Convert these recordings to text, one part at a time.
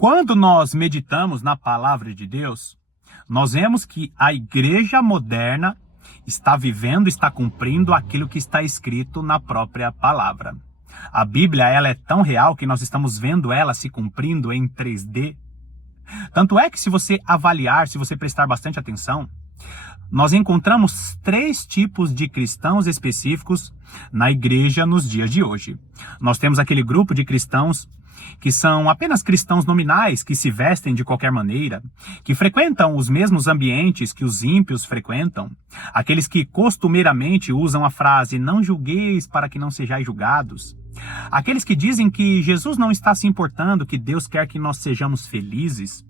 Quando nós meditamos na palavra de Deus, nós vemos que a igreja moderna está vivendo, está cumprindo aquilo que está escrito na própria palavra. A Bíblia, ela é tão real que nós estamos vendo ela se cumprindo em 3D. Tanto é que se você avaliar, se você prestar bastante atenção, nós encontramos 3 tipos de cristãos específicos na igreja nos dias de hoje. Nós temos aquele grupo de cristãos que são apenas cristãos nominais, que se vestem de qualquer maneira, que frequentam os mesmos ambientes que os ímpios frequentam, aqueles que costumeiramente usam a frase "não julgueis para que não sejais julgados", aqueles que dizem que Jesus não está se importando, que Deus quer que nós sejamos felizes.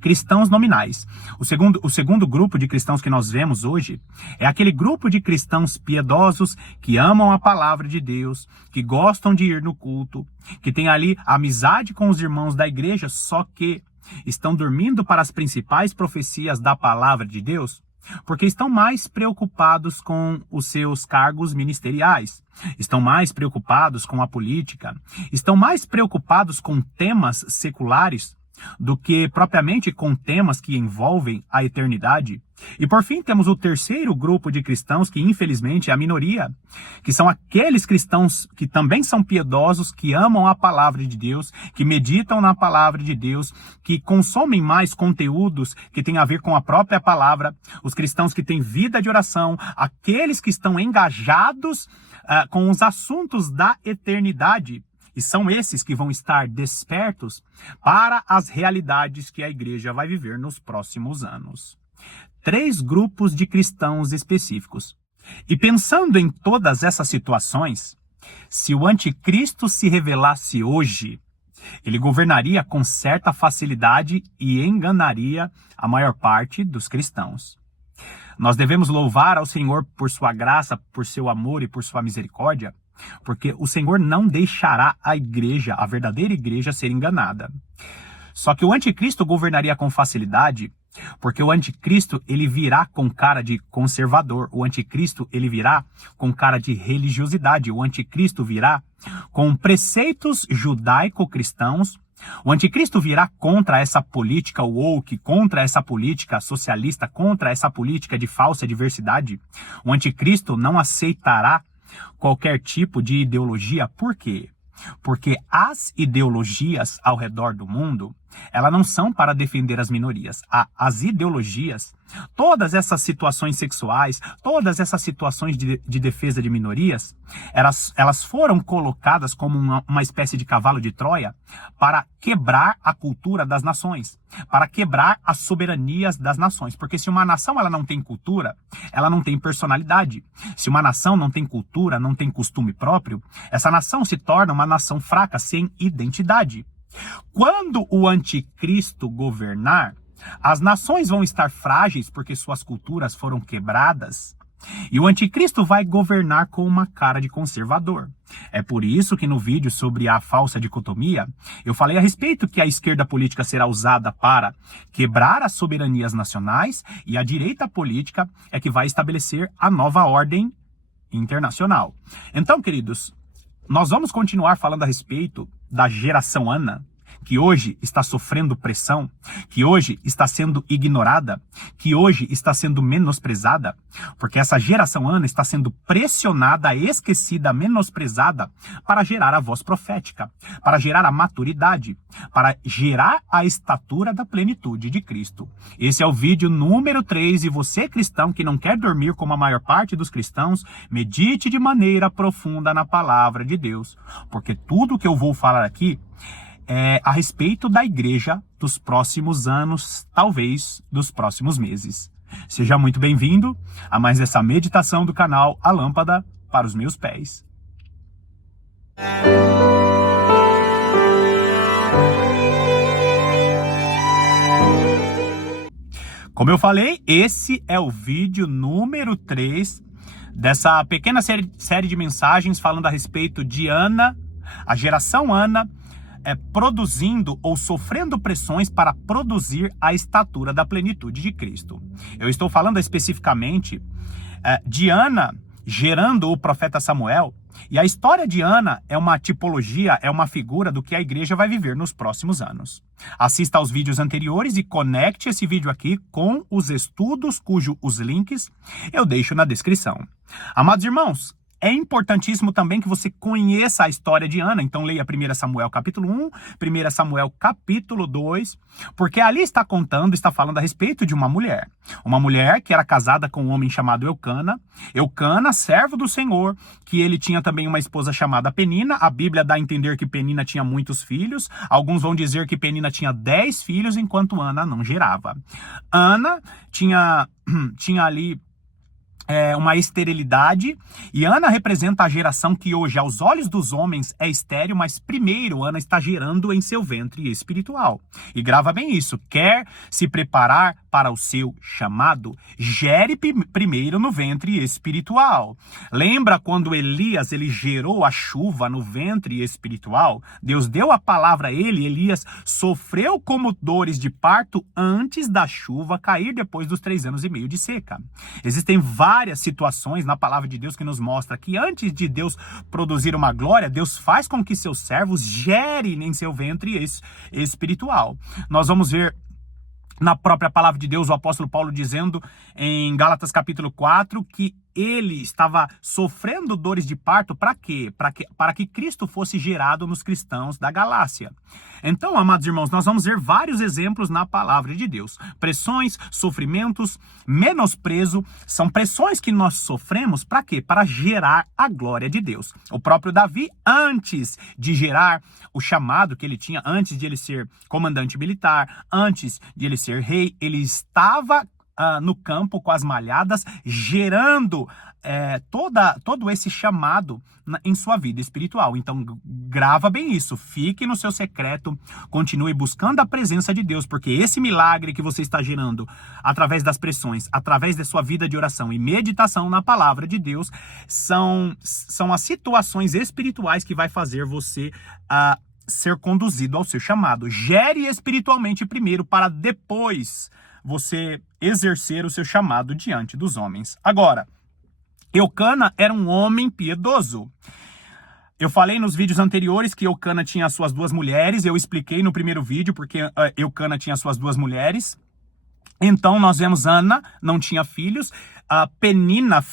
Cristãos nominais. O segundo grupo de cristãos que nós vemos hoje é aquele grupo de cristãos piedosos que amam a palavra de Deus, que gostam de ir no culto, que tem ali amizade com os irmãos da igreja, só que estão dormindo para as principais profecias da palavra de Deus, porque estão mais preocupados com os seus cargos ministeriais, estão mais preocupados com a política, estão mais preocupados com temas seculares do que propriamente com temas que envolvem a eternidade. E por fim temos o terceiro grupo de cristãos, que infelizmente é a minoria, que são aqueles cristãos que também são piedosos, que amam a palavra de Deus, que meditam na palavra de Deus, que consomem mais conteúdos que têm a ver com a própria palavra, os cristãos que têm vida de oração, aqueles que estão engajados com os assuntos da eternidade. E são esses que vão estar despertos para as realidades que a igreja vai viver nos próximos anos. 3 grupos de cristãos específicos. E pensando em todas essas situações, se o anticristo se revelasse hoje, ele governaria com certa facilidade e enganaria a maior parte dos cristãos. Nós devemos louvar ao Senhor por sua graça, por seu amor e por sua misericórdia, porque o Senhor não deixará a igreja, a verdadeira igreja, ser enganada. Só que o anticristo governaria com facilidade, porque o anticristo ele virá com cara de conservador, o anticristo ele virá com cara de religiosidade, o anticristo virá com preceitos judaico-cristãos, o anticristo virá contra essa política woke, contra essa política socialista, contra essa política de falsa diversidade. O anticristo não aceitará qualquer tipo de ideologia. Por quê? Porque as ideologias ao redor do mundo, elas não são para defender as minorias. As ideologias, todas essas situações sexuais, todas essas situações de defesa de minorias, elas foram colocadas como uma espécie de cavalo de Troia para quebrar a cultura das nações, para quebrar as soberanias das nações. Porque se uma nação ela não tem cultura, ela não tem personalidade. Se uma nação não tem cultura, não tem costume próprio, essa nação se torna uma nação fraca, sem identidade. Quando o anticristo governar, as nações vão estar frágeis porque suas culturas foram quebradas. E o anticristo vai governar com uma cara de conservador. É por isso que no vídeo sobre a falsa dicotomia, eu falei a respeito que a esquerda política será usada para quebrar as soberanias nacionais e a direita política é que vai estabelecer a nova ordem internacional. Então, queridos, nós vamos continuar falando a respeito da geração Ana, que hoje está sofrendo pressão, que hoje está sendo ignorada, que hoje está sendo menosprezada, porque essa geração Ana está sendo pressionada, esquecida, menosprezada para gerar a voz profética, para gerar a maturidade, para gerar a estatura da plenitude de Cristo. Esse é o vídeo número 3 e você, cristão, que não quer dormir como a maior parte dos cristãos, medite de maneira profunda na palavra de Deus, porque tudo que eu vou falar aqui é a respeito da igreja dos próximos anos, talvez dos próximos meses. Seja muito bem-vindo a mais essa meditação do canal A Lâmpada para os Meus Pés. Como eu falei, esse é o vídeo número 3 dessa pequena série de mensagens falando a respeito de Ana, a geração Ana, produzindo ou sofrendo pressões para produzir a estatura da plenitude de Cristo. Eu estou falando especificamente de Ana gerando o profeta Samuel. E a história de Ana é uma tipologia, é uma figura do que a igreja vai viver nos próximos anos. Assista aos vídeos anteriores e conecte esse vídeo aqui com os estudos os links eu deixo na descrição. Amados irmãos, é importantíssimo também que você conheça a história de Ana. Então leia 1 Samuel capítulo 1, 1 Samuel capítulo 2, porque ali está falando a respeito de uma mulher. Uma mulher que era casada com um homem chamado Eucana. Eucana, servo do Senhor, que ele tinha também uma esposa chamada Penina. A Bíblia dá a entender que Penina tinha muitos filhos. Alguns vão dizer que Penina tinha 10 filhos, enquanto Ana não gerava. Ana tinha ali uma esterilidade, e Ana representa a geração que hoje, aos olhos dos homens, é estéril, mas primeiro Ana está gerando em seu ventre espiritual. E grava bem isso: quer se preparar para o seu chamado, gere primeiro no ventre espiritual. Lembra quando Elias, ele gerou a chuva no ventre espiritual? Deus deu a palavra a ele, Elias sofreu como dores de parto antes da chuva cair depois dos 3 anos e meio de seca. Existem várias situações na palavra de Deus que nos mostra que antes de Deus produzir uma glória, Deus faz com que seus servos gerem em seu ventre espiritual. Nós vamos ver na própria palavra de Deus o apóstolo Paulo dizendo em Gálatas capítulo 4 que ele estava sofrendo dores de parto para quê? Para que Cristo fosse gerado nos cristãos da Galácia. Então, amados irmãos, nós vamos ver vários exemplos na palavra de Deus. Pressões, sofrimentos, menosprezo, são pressões que nós sofremos para quê? Para gerar a glória de Deus. O próprio Davi, antes de gerar o chamado que ele tinha, antes de ele ser comandante militar, antes de ele ser rei, ele estava no campo com as malhadas, gerando todo esse chamado em sua vida espiritual. Então grava bem isso, fique no seu secreto, continue buscando a presença de Deus, porque esse milagre que você está gerando através das pressões, através da sua vida de oração e meditação na palavra de Deus, são as situações espirituais que vai fazer você ser conduzido ao seu chamado. Gere espiritualmente primeiro, para depois você exercer o seu chamado diante dos homens. Agora, Eucana era um homem piedoso. Eu falei nos vídeos anteriores que Eucana tinha as suas 2 mulheres. Eu expliquei no primeiro vídeo porque Eucana tinha as suas 2 mulheres. Então nós vemos Ana, não tinha filhos. A Penina,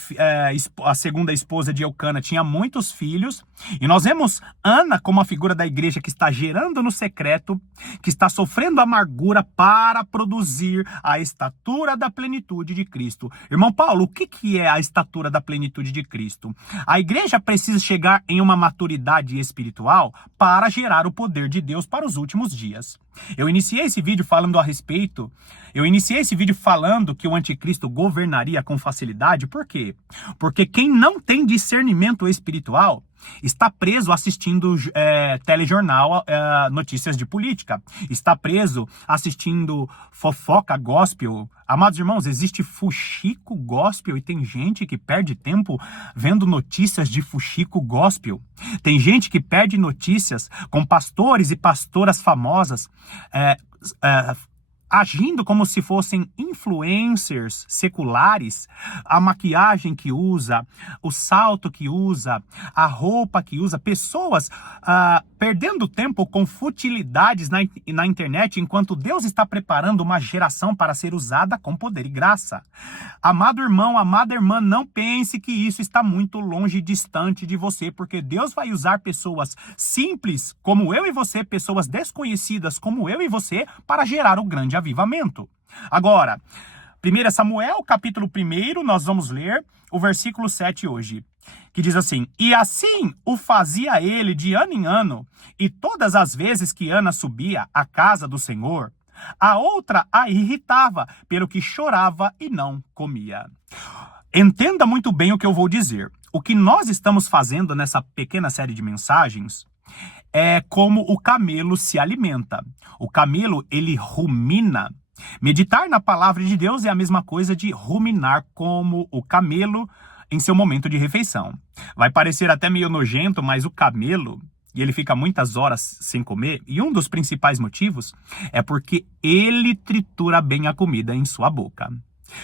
a segunda esposa de Eucana, tinha muitos filhos. E nós vemos Ana como a figura da igreja que está gerando no secreto, que está sofrendo amargura para produzir a estatura da plenitude de Cristo. Irmão Paulo, o que é a estatura da plenitude de Cristo? A igreja precisa chegar em uma maturidade espiritual para gerar o poder de Deus para os últimos dias. Eu iniciei esse vídeo falando que o anticristo governaria com facilidade. Por quê? Porque quem não tem discernimento espiritual está preso assistindo telejornal, notícias de política. Está preso assistindo fofoca gospel. Amados irmãos, existe fuxico gospel e tem gente que perde tempo vendo notícias de fuxico gospel. Tem gente que perde notícias com pastores e pastoras famosas, agindo como se fossem influencers seculares, a maquiagem que usa, o salto que usa, a roupa que usa, pessoas perdendo tempo com futilidades na internet, enquanto Deus está preparando uma geração para ser usada com poder e graça. Amado irmão, amada irmã, não pense que isso está muito longe e distante de você, porque Deus vai usar pessoas simples como eu e você, pessoas desconhecidas como eu e você, para gerar o grande avivamento. Agora, 1 Samuel, capítulo 1, nós vamos ler o versículo 7 hoje, que diz assim: E assim o fazia ele de ano em ano, e todas as vezes que Ana subia à casa do Senhor, a outra a irritava, pelo que chorava e não comia. Entenda muito bem o que eu vou dizer. O que nós estamos fazendo nessa pequena série de mensagens é como o camelo se alimenta. O camelo, ele rumina. Meditar na palavra de Deus é a mesma coisa de ruminar como o camelo em seu momento de refeição. Vai parecer até meio nojento, mas o camelo, e ele fica muitas horas sem comer, e um dos principais motivos é porque ele tritura bem a comida em sua boca.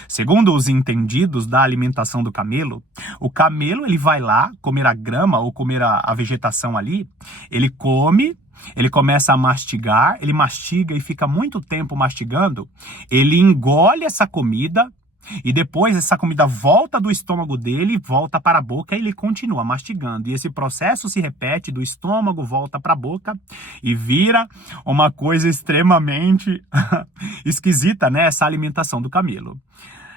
Segundo os entendidos da alimentação do camelo, o camelo ele vai lá comer a grama ou comer a vegetação ali, ele come, ele começa a mastigar, ele mastiga e fica muito tempo mastigando, ele engole essa comida e depois essa comida volta do estômago dele, volta para a boca e ele continua mastigando. E esse processo se repete do estômago, volta para a boca e vira uma coisa extremamente esquisita, né? Essa alimentação do camelo.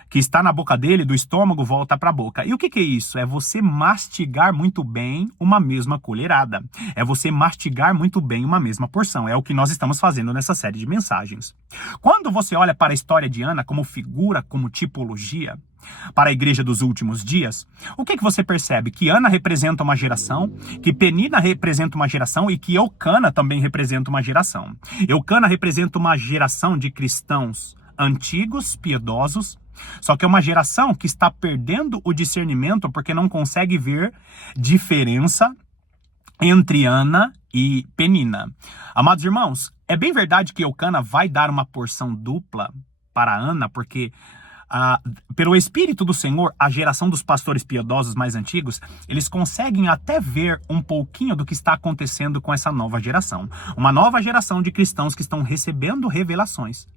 Que está na boca dele, do estômago, volta para a boca. E o que é isso? É você mastigar muito bem uma mesma colherada. É você mastigar muito bem uma mesma porção. É o que nós estamos fazendo nessa série de mensagens. Quando você olha para a história de Ana como figura, como tipologia, para a igreja dos últimos dias, o que você percebe? Que Ana representa uma geração, que Penina representa uma geração e que Eucana também representa uma geração. Eucana representa uma geração de cristãos antigos, piedosos, só que é uma geração que está perdendo o discernimento porque não consegue ver diferença entre Ana e Penina. Amados irmãos, é bem verdade que Eucana vai dar uma porção dupla para Ana, porque pelo Espírito do Senhor, a geração dos pastores piedosos mais antigos, eles conseguem até ver um pouquinho do que está acontecendo com essa nova geração. Uma nova geração de cristãos que estão recebendo revelações.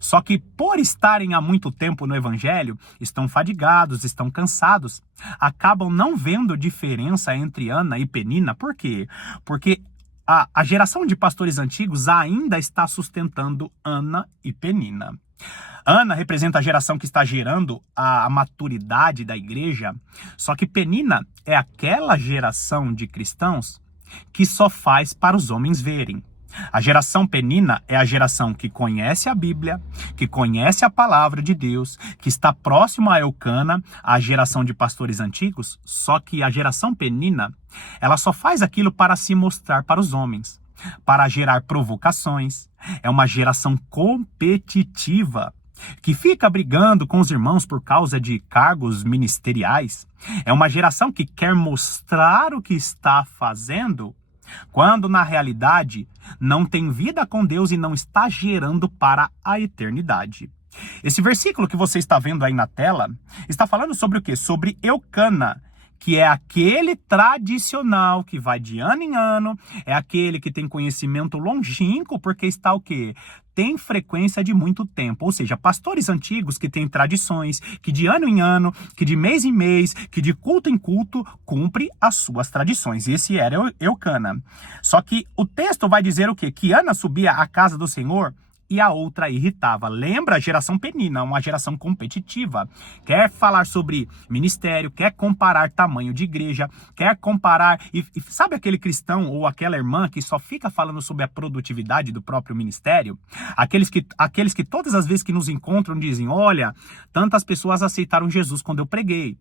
Só que por estarem há muito tempo no Evangelho, estão fadigados, estão cansados, acabam não vendo diferença entre Ana e Penina. Por quê? Porque a geração de pastores antigos ainda está sustentando Ana e Penina. Ana representa a geração que está gerando a maturidade da igreja, só que Penina é aquela geração de cristãos que só faz para os homens verem. A geração Penina é a geração que conhece a Bíblia, que conhece a palavra de Deus, que está próximo a Eucana, a geração de pastores antigos, só que a geração Penina, ela só faz aquilo para se mostrar para os homens, para gerar provocações. É uma geração competitiva, que fica brigando com os irmãos por causa de cargos ministeriais. É uma geração que quer mostrar o que está fazendo, quando na realidade não tem vida com Deus e não está gerando para a eternidade. Esse versículo que você está vendo aí na tela está falando sobre o quê? Sobre Eucana, que é aquele tradicional que vai de ano em ano, é aquele que tem conhecimento longínquo, porque está o quê? Tem frequência de muito tempo, ou seja, pastores antigos que têm tradições, que de ano em ano, que de mês em mês, que de culto em culto, cumpre as suas tradições. Esse era Eucana. Só que o texto vai dizer o quê? Que Ana subia à casa do Senhor e a outra irritava. Lembra a geração Penina, uma geração competitiva. Quer falar sobre ministério, quer comparar tamanho de igreja, quer comparar... E sabe aquele cristão ou aquela irmã que só fica falando sobre a produtividade do próprio ministério? Aqueles que todas as vezes que nos encontram dizem, olha, tantas pessoas aceitaram Jesus quando eu preguei.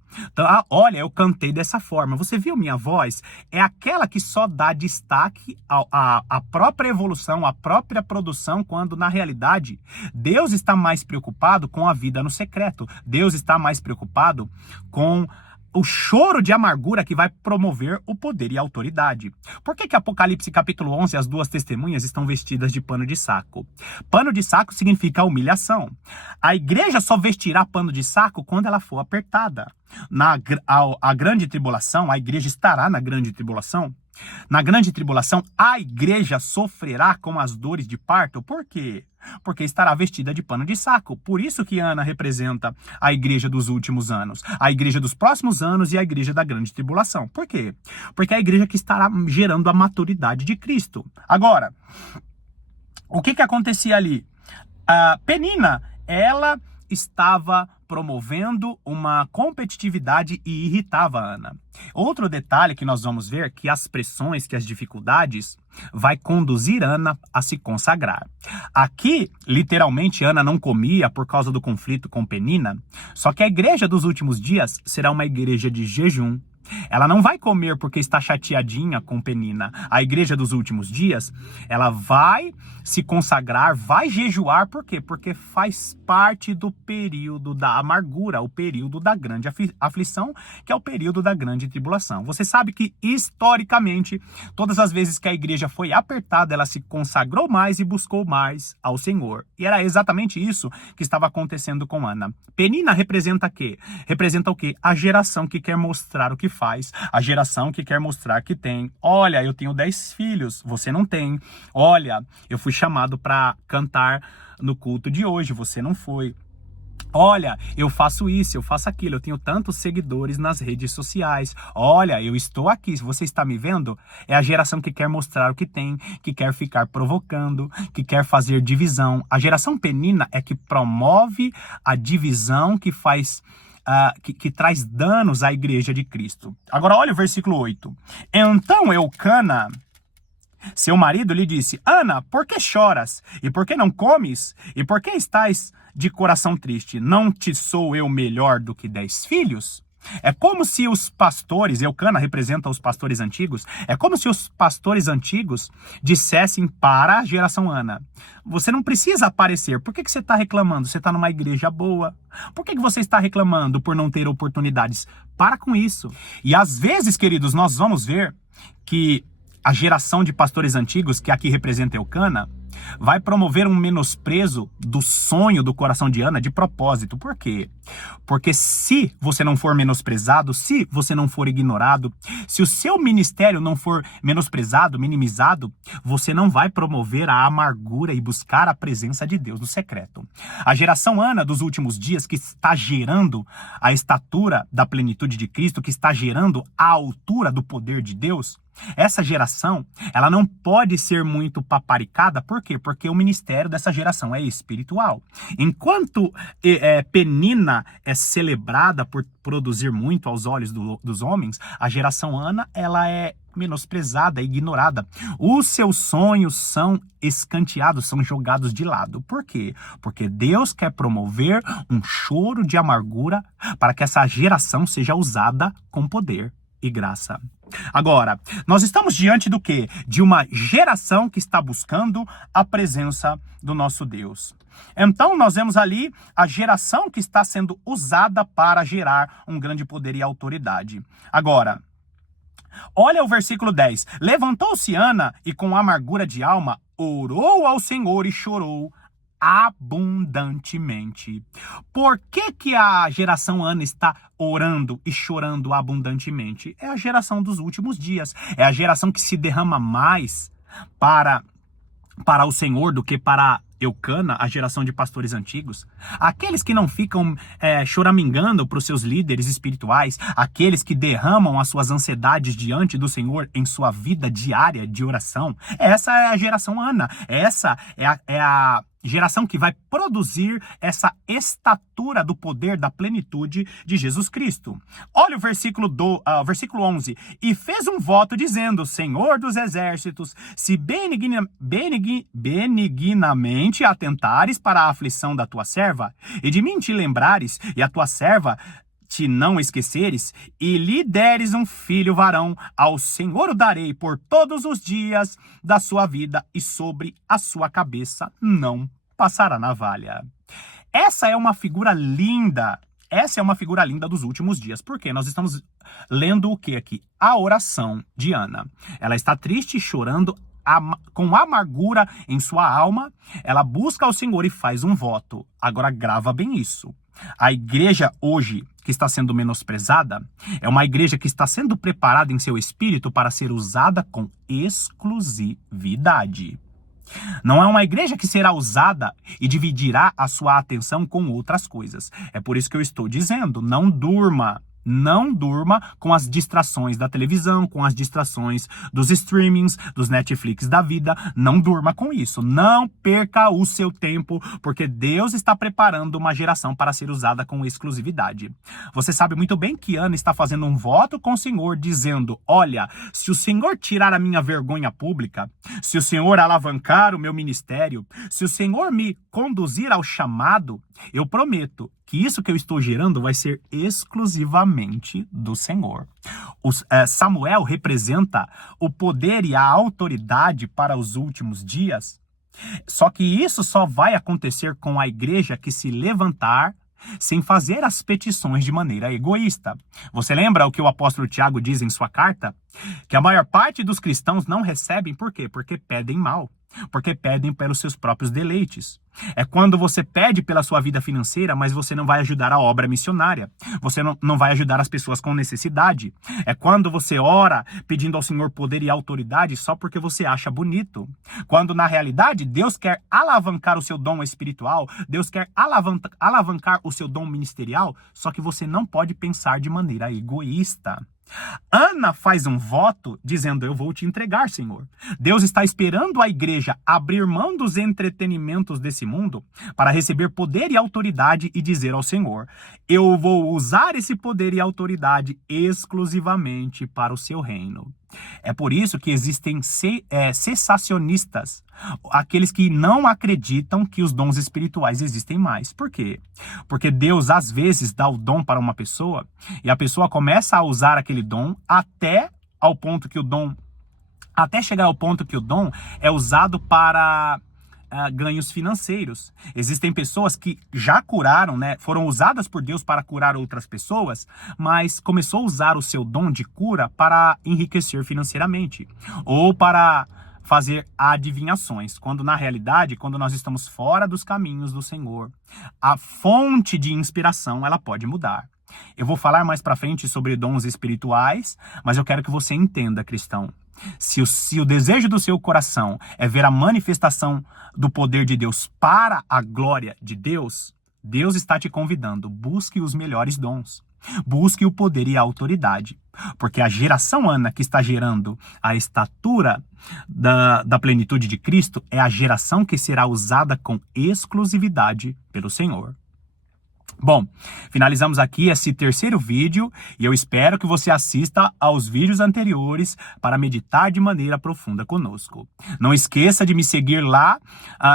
Olha, eu cantei dessa forma. Você viu minha voz? É aquela que só dá destaque à própria evolução, à própria produção, quando na realidade, Deus está mais preocupado com a vida no secreto. Deus está mais preocupado com o choro de amargura que vai promover o poder e a autoridade. Por que Apocalipse capítulo 11, as duas testemunhas estão vestidas de pano de saco? Pano de saco significa humilhação. A igreja só vestirá pano de saco quando ela for apertada. A grande tribulação, a igreja estará na grande tribulação. Na grande tribulação, a igreja sofrerá com as dores de parto. Por quê? Porque estará vestida de pano de saco. Por isso que Ana representa a igreja dos últimos anos, a igreja dos próximos anos e a igreja da grande tribulação. Por quê? Porque é a igreja que estará gerando a maturidade de Cristo. Agora, o que acontecia ali? A Penina, ela estava promovendo uma competitividade e irritava a Ana. Outro detalhe que nós vamos ver, que as pressões, que as dificuldades vai conduzir Ana a se consagrar. Aqui, literalmente, Ana não comia por causa do conflito com Penina, só que a igreja dos últimos dias será uma igreja de jejum, Ela não vai comer porque está chateadinha com Penina. A igreja dos últimos dias, ela vai se consagrar, vai jejuar, por quê? Porque faz parte do período da amargura, o período da grande aflição, que é o período da grande tribulação. Você sabe que, historicamente, todas as vezes que a igreja foi apertada, ela se consagrou mais e buscou mais ao Senhor. E era exatamente isso que estava acontecendo com Ana. Penina representa o quê? Representa o quê? A geração que quer mostrar o que faz, a geração que quer mostrar que tem. Olha, eu tenho 10 filhos, você não tem. Olha, eu fui chamado para cantar no culto de hoje, você não foi. Olha, eu faço isso, eu faço aquilo, eu tenho tantos seguidores nas redes sociais. Olha, eu estou aqui, se você está me vendo, é a geração que quer mostrar o que tem, que quer ficar provocando, que quer fazer divisão. A geração penina é que promove a divisão, que faz... que traz danos à igreja de Cristo. Agora olha o versículo 8. Então Eucana, seu marido, lhe disse: Ana, por que choras? E por que não comes? E por que estás de coração triste? Não te sou eu melhor do que 10 filhos? É como se os pastores, Eucana representa os pastores antigos, é como se os pastores antigos dissessem para a geração Ana: você não precisa aparecer, por que você está reclamando? Você está numa igreja boa. Por que você está reclamando por não ter oportunidades? Para com isso. E às vezes, queridos, nós vamos ver que a geração de pastores antigos, que aqui representa Eucana, vai promover um menosprezo do sonho do coração de Ana de propósito. Por quê? Porque se você não for menosprezado, se você não for ignorado, se o seu ministério não for menosprezado, minimizado, você não vai promover a amargura e buscar a presença de Deus no secreto. A geração Ana dos últimos dias, que está gerando a estatura da plenitude de Cristo, que está gerando a altura do poder de Deus, essa geração, ela não pode ser muito paparicada. Por quê? Porque o ministério dessa geração é espiritual. Enquanto Penina é celebrada por produzir muito aos olhos dos homens, a geração Ana, ela é menosprezada, ignorada. Os seus sonhos são escanteados, são jogados de lado. Por quê? Porque Deus quer promover um choro de amargura para que essa geração seja usada com poder e graça. Agora, nós estamos diante do quê? De uma geração que está buscando a presença do nosso Deus. Então, nós vemos ali a geração que está sendo usada para gerar um grande poder e autoridade. Agora, olha o versículo 10. Levantou-se Ana e com amargura de alma orou ao Senhor e chorou abundantemente. Por que a geração Ana está orando e chorando abundantemente? É a geração dos últimos dias. É a geração que se derrama mais para o Senhor do que para Eucana, a geração de pastores antigos. Aqueles que não ficam choramingando para os seus líderes espirituais, aqueles que derramam as suas ansiedades diante do Senhor em sua vida diária de oração. Essa é a geração Ana. Essa é a geração que vai produzir essa estatura do poder da plenitude de Jesus Cristo. Olha o versículo 11. E fez um voto dizendo: Senhor dos exércitos, se benignamente atentares para a aflição da tua serva, e de mim te lembrares, e a tua serva te não esqueceres, e lhe deres um filho varão, ao Senhor o darei por todos os dias da sua vida, e sobre a sua cabeça não passará navalha. Essa é uma figura linda. Essa é uma figura linda dos últimos dias. Porque nós estamos lendo o que aqui? A oração de Ana. Ela está triste, chorando, com amargura em sua alma. Ela busca ao Senhor e faz um voto. Agora grava bem isso. A igreja hoje, que está sendo menosprezada, é uma igreja que está sendo preparada em seu espírito para ser usada com exclusividade. Não é uma igreja que será usada e dividirá a sua atenção com outras coisas. É por isso que eu estou dizendo: não durma. Não durma com as distrações da televisão, com as distrações dos streamings, dos Netflix da vida. Não durma com isso. Não perca o seu tempo, porque Deus está preparando uma geração para ser usada com exclusividade. Você sabe muito bem que Ana está fazendo um voto com o Senhor, dizendo: olha, se o Senhor tirar a minha vergonha pública, se o Senhor alavancar o meu ministério, se o Senhor me conduzir ao chamado, eu prometo, que isso que eu estou gerando vai ser exclusivamente do Senhor. Samuel representa o poder e a autoridade para os últimos dias. Só que isso só vai acontecer com a igreja que se levantar sem fazer as petições de maneira egoísta. Você lembra o que o apóstolo Tiago diz em sua carta? Que a maior parte dos cristãos não recebem, por quê? Porque pedem mal. Porque pedem pelos seus próprios deleites. É quando você pede pela sua vida financeira, mas você não vai ajudar a obra missionária. Você não vai ajudar as pessoas com necessidade. É quando você ora pedindo ao Senhor poder e autoridade só porque você acha bonito. Quando na realidade Deus quer alavancar o seu dom espiritual, Deus quer alavancar o seu dom ministerial, só que você não pode pensar de maneira egoísta. Ana faz um voto dizendo: eu vou te entregar, Senhor. Deus está esperando a igreja abrir mão dos entretenimentos desse mundo para receber poder e autoridade e dizer ao Senhor: eu vou usar esse poder e autoridade exclusivamente para o seu reino. É por isso que existem cessacionistas, aqueles que não acreditam que os dons espirituais existem mais. Por quê? Porque Deus às vezes dá o dom para uma pessoa e a pessoa começa a usar aquele dom até chegar ao ponto que o dom é usado para ganhos financeiros. Existem pessoas que já curaram, foram usadas por Deus para curar outras pessoas, mas começou a usar o seu dom de cura para enriquecer financeiramente ou para fazer adivinhações, quando na realidade, quando nós estamos fora dos caminhos do Senhor, a fonte de inspiração ela pode mudar. Eu vou falar mais para frente sobre dons espirituais, mas eu quero que você entenda, cristão. Se o desejo do seu coração é ver a manifestação do poder de Deus para a glória de Deus, Deus está te convidando. Busque os melhores dons. Busque o poder e a autoridade. Porque a geração Ana que está gerando a estatura da plenitude de Cristo é a geração que será usada com exclusividade pelo Senhor. Bom, finalizamos aqui esse terceiro vídeo e eu espero que você assista aos vídeos anteriores para meditar de maneira profunda conosco. Não esqueça de me seguir lá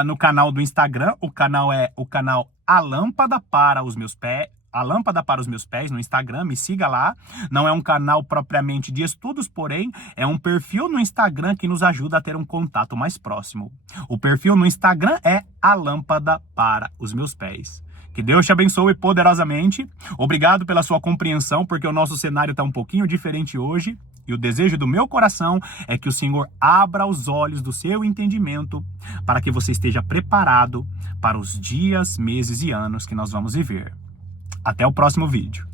no canal do Instagram. O canal é o canal A Lâmpada para os Meus Pés. A Lâmpada para os Meus Pés no Instagram, me siga lá. Não é um canal propriamente de estudos, porém é um perfil no Instagram que nos ajuda a ter um contato mais próximo. O perfil no Instagram é A Lâmpada para os Meus Pés. Que Deus te abençoe poderosamente. Obrigado pela sua compreensão, porque o nosso cenário está um pouquinho diferente hoje. E o desejo do meu coração é que o Senhor abra os olhos do seu entendimento para que você esteja preparado para os dias, meses e anos que nós vamos viver. Até o próximo vídeo.